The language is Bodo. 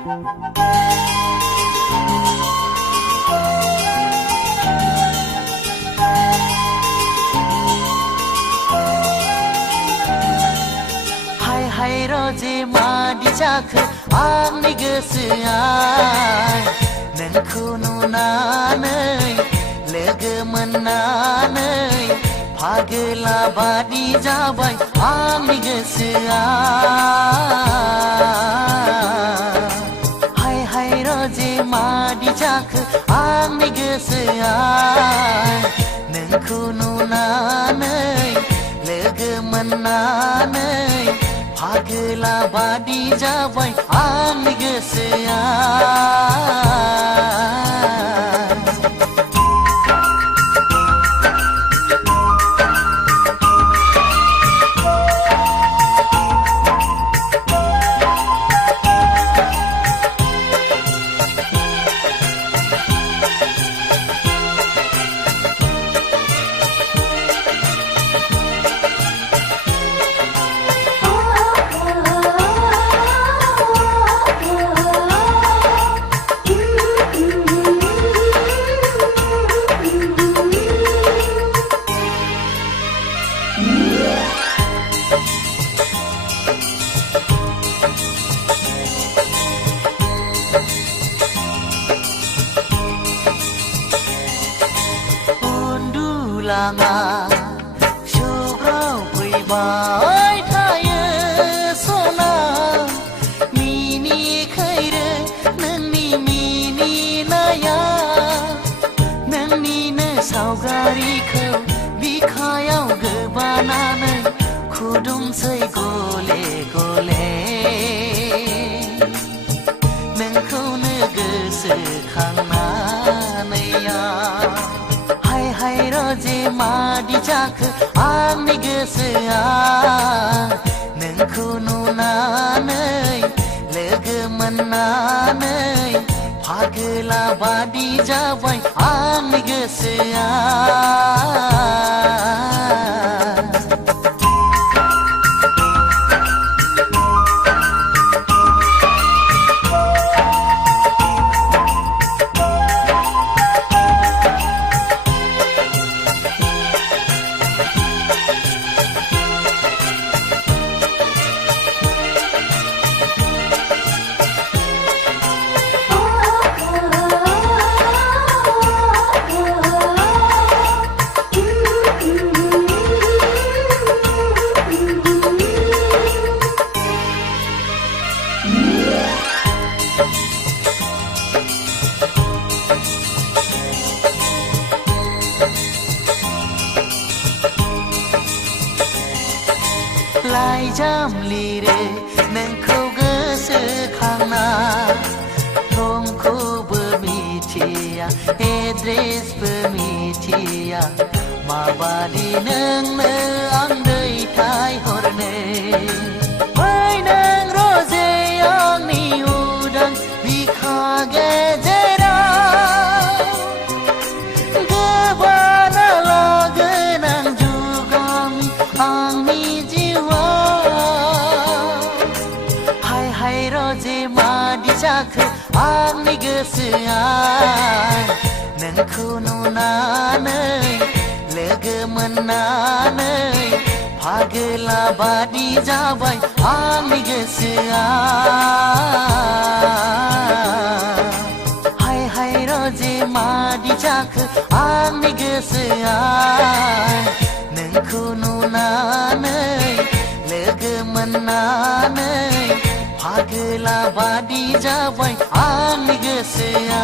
हाय रोजे मादि जाखो आंनि गोसोआ नोंखौ नुनानै लोगो मोननानै फागोला बादि जाबाय आंनि गोसोआ हाय रोजे मादि जाखो आंनि गोसोआ नोंखौ नुनानै लोगो मोननानै फागोला बादि जाबाय आंनि गोसोआ लाङा सौग्राव फैबाय थायो सना मिनिखैरो नोंनि मिनिनाया नोंनिनो सावगारिखौ बिखायाव गोबानानै खुदुमसै गले गले नोंखौनो गोसोखांनानै हाय रोजे मादि जाखो आंनि गोसोआ नोंखौ नुनानै लोगो मोननानै फागोला बादि जाबाय आंनि गोसोआ लाइजाम लिरो नोंखौ गोसोखांना थंखौबो मिथिया एड्रेसबो मिथिया माबादि नोंनो आं दैथायहरनो फै नों रोजे आंनि उदां बिखा गेजेराव गोबाना लागोन आं जुगामि आंनि हाय रोजे मादि जाखो आंनि गोसोआ नोंखौ नुनानै लोगो मोननानै फागोला बादि जाबाय आंनि गोसोआ हाय रोजे मादि जाखो आंनि गोसोआ नोंखौ नुनानै लोगो मोननानै फागोला बादि जाबाय आंनि गोसोआ